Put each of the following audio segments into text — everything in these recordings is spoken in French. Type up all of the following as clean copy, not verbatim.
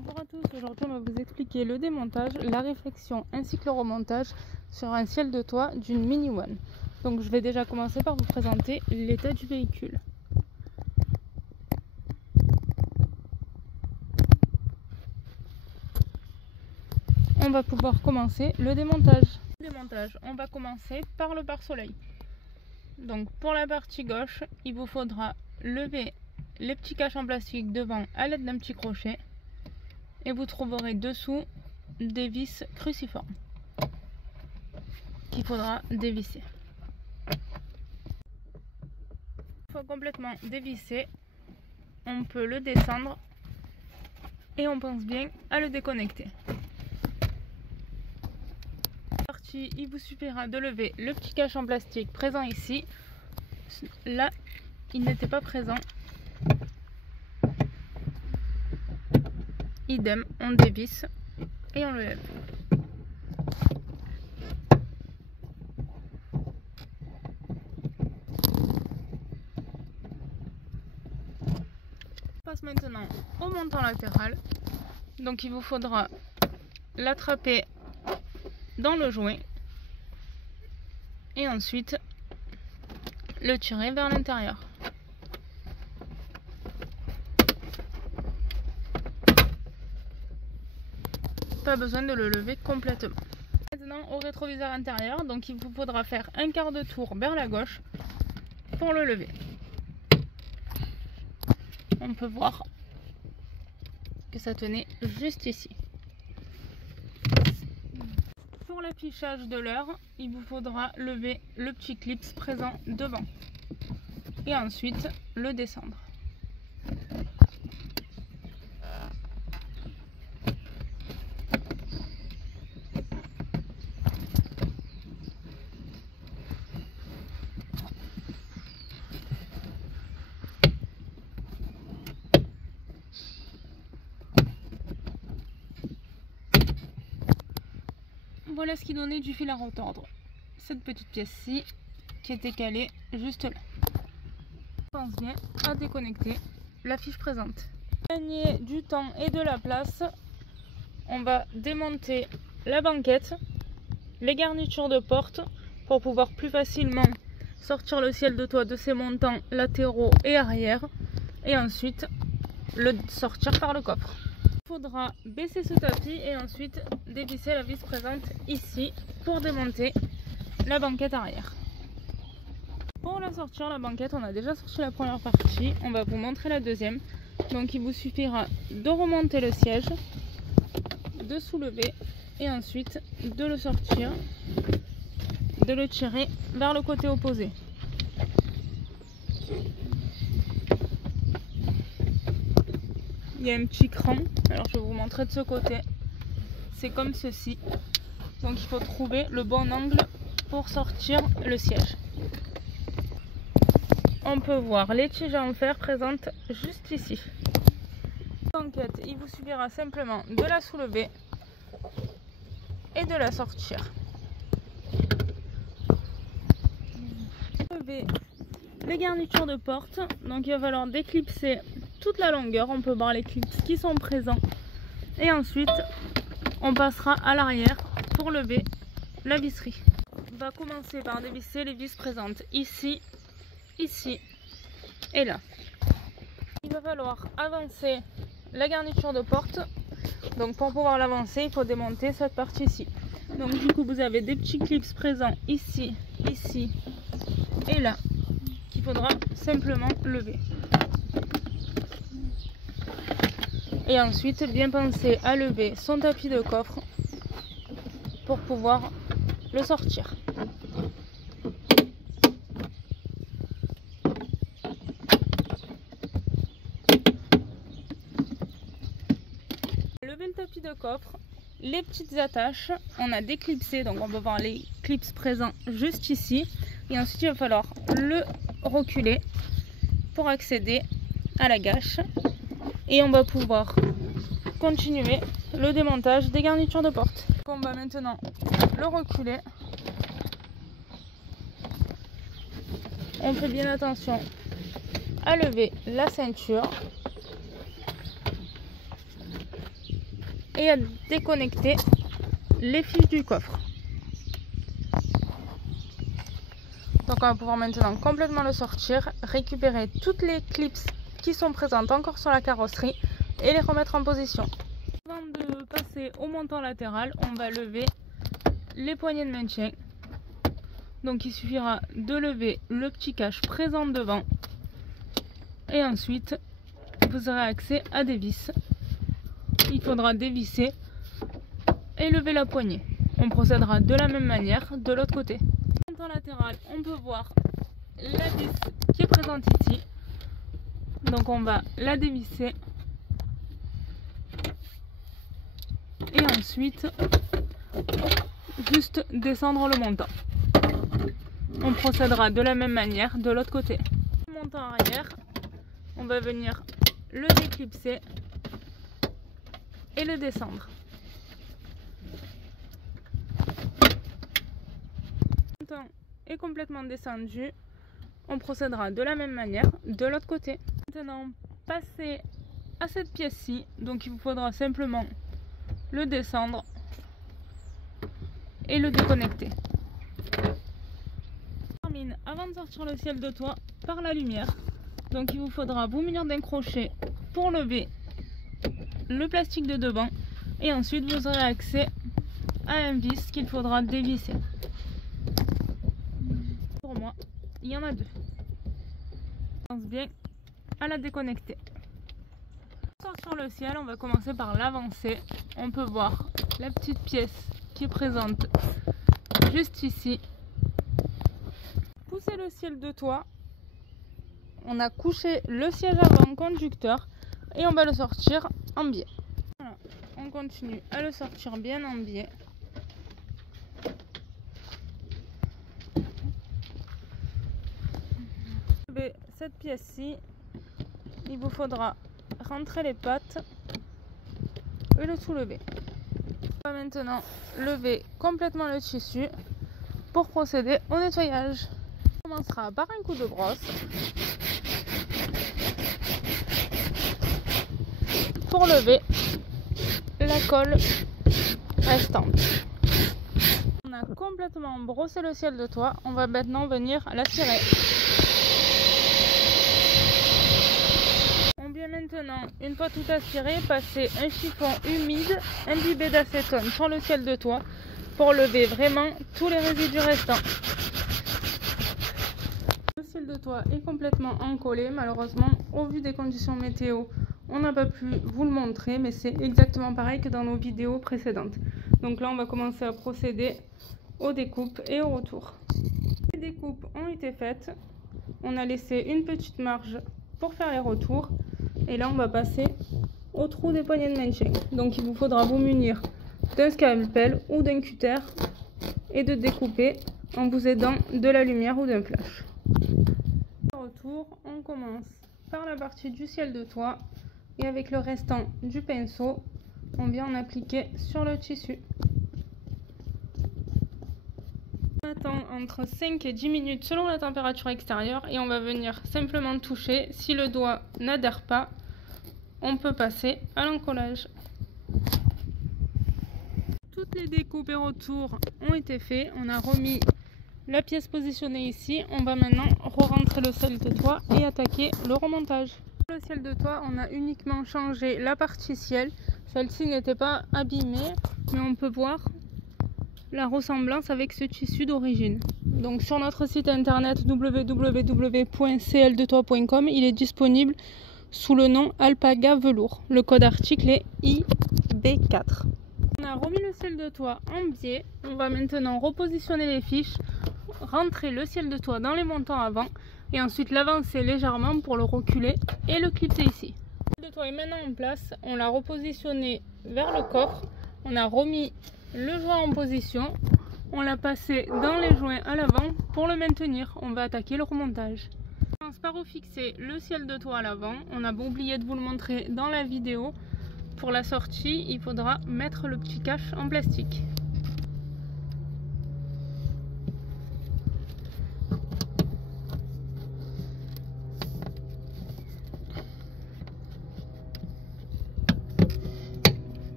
Bonjour à tous, aujourd'hui on va vous expliquer le démontage, la réflexion ainsi que le remontage sur un ciel de toit d'une Mini One. Donc je vais déjà commencer par vous présenter l'état du véhicule. On va pouvoir commencer le démontage. On va commencer par le pare-soleil. Donc pour la partie gauche, il vous faudra lever les petits caches en plastique devant à l'aide d'un petit crochet. Et vous trouverez dessous des vis cruciformes qu'il faudra dévisser. Une fois complètement dévissé, on peut le descendre et on pense bien à le déconnecter. Il vous suffira de lever le petit cache en plastique présent ici. Là, il n'était pas présent. Idem, on dévisse et on le lève. On passe maintenant au montant latéral. Donc il vous faudra l'attraper dans le joint et ensuite le tirer vers l'intérieur. Pas besoin de le lever complètement. Maintenant au rétroviseur intérieur, donc il vous faudra faire un quart de tour vers la gauche pour le lever. On peut voir que ça tenait juste ici. Pour l'affichage de l'heure, il vous faudra lever le petit clip présent devant et ensuite le descendre. Voilà ce qui donnait du fil à retordre. Cette petite pièce-ci qui était calée juste là. On pense bien à déconnecter la fiche présente. Pour gagner du temps et de la place, on va démonter la banquette, les garnitures de porte pour pouvoir plus facilement sortir le ciel de toit de ses montants latéraux et arrière et ensuite le sortir par le coffre. Il faudra baisser ce tapis et ensuite dévisser la vis présente ici pour démonter la banquette arrière. Pour la sortir, la banquette, on a déjà sorti la première partie, on va vous montrer la deuxième. Donc il vous suffira de remonter le siège, de soulever et ensuite de le sortir, de le tirer vers le côté opposé. Il y a un petit cran, alors je vais vous montrer de ce côté. C'est comme ceci. Donc il faut trouver le bon angle pour sortir le siège. On peut voir les tiges en fer présentes juste ici. Banquette, il vous suffira simplement de la soulever et de la sortir. Lever les garnitures de porte, donc il va falloir déclipser toute la longueur, on peut voir les clips qui sont présents et ensuite on passera à l'arrière pour lever la visserie. On va commencer par dévisser les vis présentes ici, ici et là. Il va falloir avancer la garniture de porte, donc pour pouvoir l'avancer il faut démonter cette partie-ci. Donc du coup vous avez des petits clips présents ici, ici et là qu'il faudra simplement lever. Et ensuite bien penser à lever son tapis de coffre pour pouvoir le sortir. Lever le tapis de coffre, les petites attaches, on a déclipsé, donc on peut voir les clips présents juste ici. Et ensuite il va falloir le reculer pour accéder à la gâche. Et on va pouvoir continuer le démontage des garnitures de porte. On va maintenant le reculer. On fait bien attention à lever la ceinture et à déconnecter les fiches du coffre. Donc on va pouvoir maintenant complètement le sortir, récupérer toutes les clips qui sont présentes encore sur la carrosserie et les remettre en position. Avant de passer au montant latéral, on va lever les poignées de maintien. Donc il suffira de lever le petit cache présent devant et ensuite vous aurez accès à des vis. Il faudra dévisser et lever la poignée. On procédera de la même manière de l'autre côté. Montant latéral, on peut voir la vis qui est présente ici. Donc on va la dévisser et ensuite juste descendre le montant. On procédera de la même manière de l'autre côté. Le montant arrière, on va venir le déclipser et le descendre. Le montant est complètement descendu. On procédera de la même manière de l'autre côté. Maintenant, passez à cette pièce-ci. Donc il vous faudra simplement le descendre et le déconnecter. On termine avant de sortir le ciel de toit par la lumière. Donc il vous faudra vous munir d'un crochet pour lever le plastique de devant et ensuite vous aurez accès à un vis qu'il faudra dévisser. Pour moi, il y en a deux. Je pense bien à la déconnecter. Pour sortir le ciel, on va commencer par l'avancer. On peut voir la petite pièce qui est présente juste ici. Pousser le ciel de toit. On a couché le siège avant conducteur et on va le sortir en biais. Voilà. On continue à le sortir bien en biais. Cette pièce-ci, il vous faudra rentrer les pattes et le soulever. On va maintenant lever complètement le tissu pour procéder au nettoyage. On commencera par un coup de brosse pour lever la colle restante. On a complètement brossé le ciel de toit, on va maintenant venir l'aspirer. On vient maintenant, une fois tout aspiré, passer un chiffon humide imbibé d'acétone sur le ciel de toit pour lever vraiment tous les résidus restants. Le ciel de toit est complètement encollé, malheureusement au vu des conditions météo on n'a pas pu vous le montrer, mais c'est exactement pareil que dans nos vidéos précédentes. Donc là on va commencer à procéder aux découpes et au retour. Les découpes ont été faites, on a laissé une petite marge pour faire les retours et là on va passer au trou des poignées de maintien. Donc il vous faudra vous munir d'un scalpel ou d'un cutter et de découper en vous aidant de la lumière ou d'un flash. Au retour, on commence par la partie du ciel de toit et avec le restant du pinceau on vient en appliquer sur le tissu. On attend entre 5 et 10 minutes selon la température extérieure et on va venir simplement toucher. Si le doigt n'adhère pas, on peut passer à l'encollage. Toutes les découpes et retours ont été faits. On a remis la pièce positionnée ici. On va maintenant re-rentrer le ciel de toit et attaquer le remontage. Pour le ciel de toit, on a uniquement changé la partie ciel. Celle-ci n'était pas abîmée, mais on peut voir la ressemblance avec ce tissu d'origine. Donc sur notre site internet www.cldetoit.com, il est disponible sous le nom Alpaga Velours. Le code article est IB4. On a remis le ciel de toit en biais. On va maintenant repositionner les fiches, rentrer le ciel de toit dans les montants avant et ensuite l'avancer légèrement pour le reculer et le clipser ici. Le ciel de toit est maintenant en place. On l'a repositionné vers le coffre. On a remis le joint en position, on l'a passé dans les joints à l'avant pour le maintenir. On va attaquer le remontage. On commence par refixer le ciel de toit à l'avant. On a oublié de vous le montrer dans la vidéo. Pour la sortie, il faudra mettre le petit cache en plastique.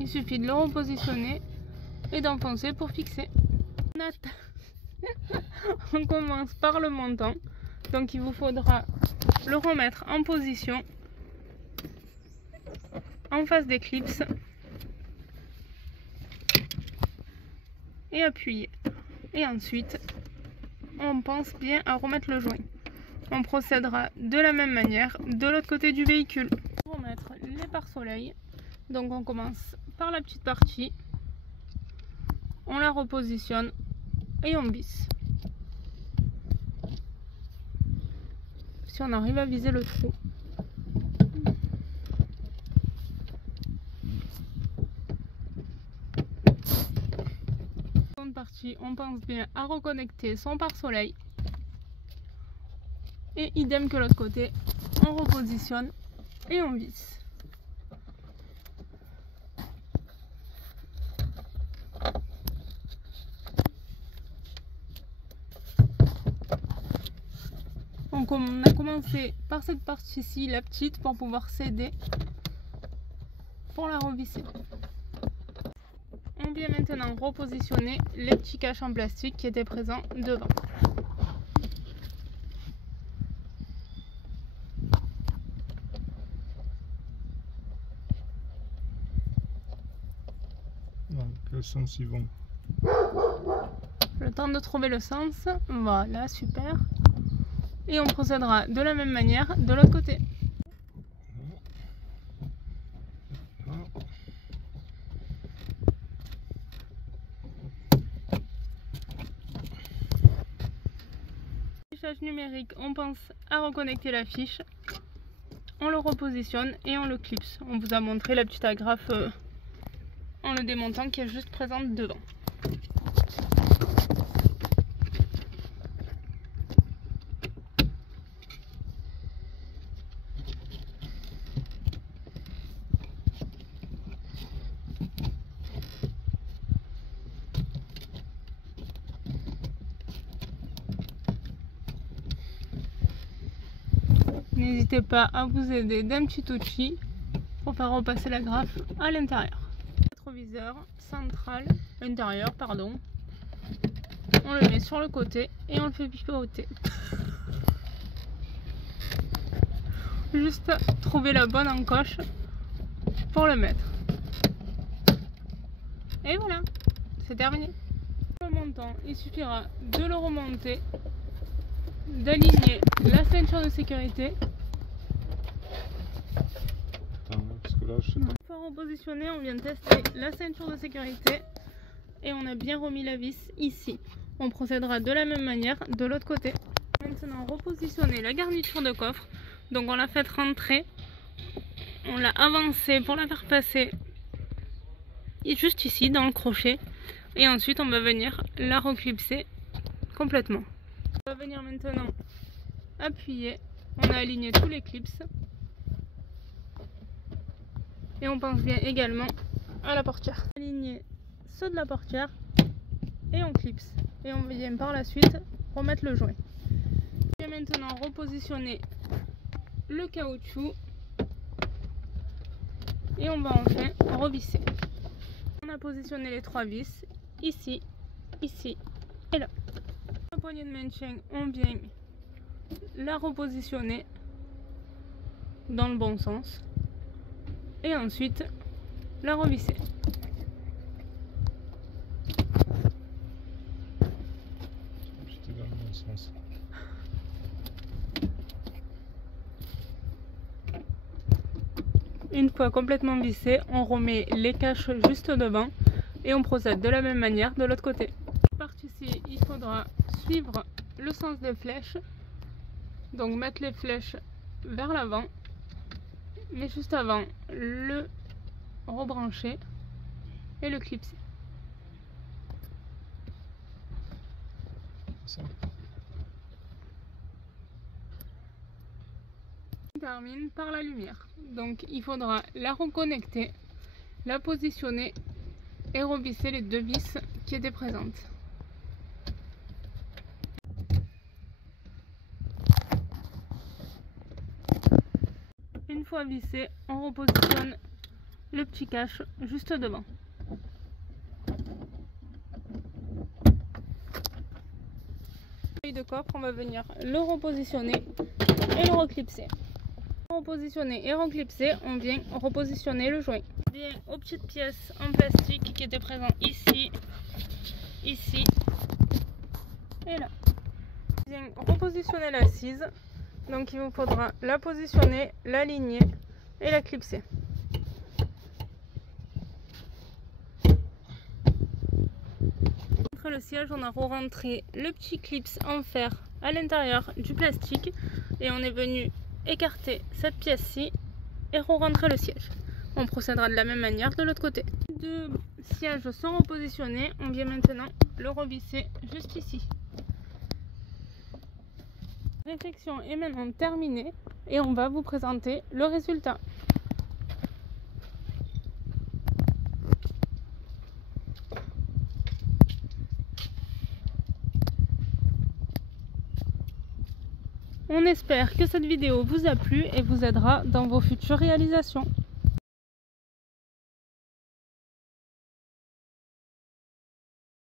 il suffit de le repositionner et d'enfoncer pour fixer. On commence par le montant, donc il vous faudra le remettre en position en face des clips et appuyer. Et ensuite, on pense bien à remettre le joint. On procédera de la même manière de l'autre côté du véhicule. Pour remettre les pare-soleil, donc on commence par la petite partie, on la repositionne et on visse. Si on arrive à viser le trou. Seconde partie, on pense bien à reconnecter son pare-soleil. Et idem que l'autre côté, on repositionne et on visse. Donc on a commencé par cette partie-ci, la petite, pour pouvoir s'aider pour la revisser. On vient maintenant repositionner les petits caches en plastique qui étaient présents devant. Dans quel sens ils vont? Le temps de trouver le sens, voilà, super. Et on procédera de la même manière de l'autre côté. Fichage numérique, on pense à reconnecter la fiche, on le repositionne et on le clipse. On vous a montré la petite agrafe en le démontant qui est juste présente devant. N'hésitez pas à vous aider d'un petit outil pour faire repasser la grafe à l'intérieur. Rétroviseur central, intérieur, pardon. On le met sur le côté et on le fait pivoter. Juste trouver la bonne encoche pour le mettre. Et voilà, c'est terminé. Le montant, il suffira de le remonter, d'aligner la ceinture de sécurité. Parce que là, je sais pas. Une fois repositionné, on vient tester la ceinture de sécurité et on a bien remis la vis ici. On procédera de la même manière de l'autre côté. Maintenant, repositionner la garniture de coffre. Donc on l'a fait rentrer, on l'a avancée pour la faire passer juste ici dans le crochet et ensuite on va venir la reclipser complètement. On va venir maintenant appuyer, on a aligné tous les clips et on pense bien également à la portière. Aligner ceux de la portière et on clipse et on vient par la suite remettre le joint. On va maintenant repositionner le caoutchouc et on va enfin revisser. On a positionné les 3 vis ici, ici et là. La poignée de maintien, on vient la repositionner dans le bon sens et ensuite la revisser. J'étais dans le bon sens. Une fois complètement vissé, on remet les caches juste devant et on procède de la même manière de l'autre côté. Cette partie-ci, il faudra suivre le sens des flèches, donc mettre les flèches vers l'avant, mais juste avant le rebrancher et le clipser. Ça. On termine par la lumière. Donc il faudra la reconnecter, la positionner et revisser les 2 vis qui étaient présentes. Une fois vissé, on repositionne le petit cache juste devant. De coffre, on va venir le repositionner et le reclipser. Repositionner et reclipser, on vient repositionner le joint. On vient aux petites pièces en plastique qui étaient présentes ici, ici et là. On vient repositionner l'assise, donc il vous faudra la positionner, l'aligner et la clipser. Entre le siège, on a rentré le petit clips en fer à l'intérieur du plastique et on est venu écarter cette pièce-ci et re-rentrer le siège. On procédera de la même manière de l'autre côté. Les deux sièges sont repositionnés, on vient maintenant le revisser juste ici. La réflexion est maintenant terminée et on va vous présenter le résultat. On espère que cette vidéo vous a plu et vous aidera dans vos futures réalisations.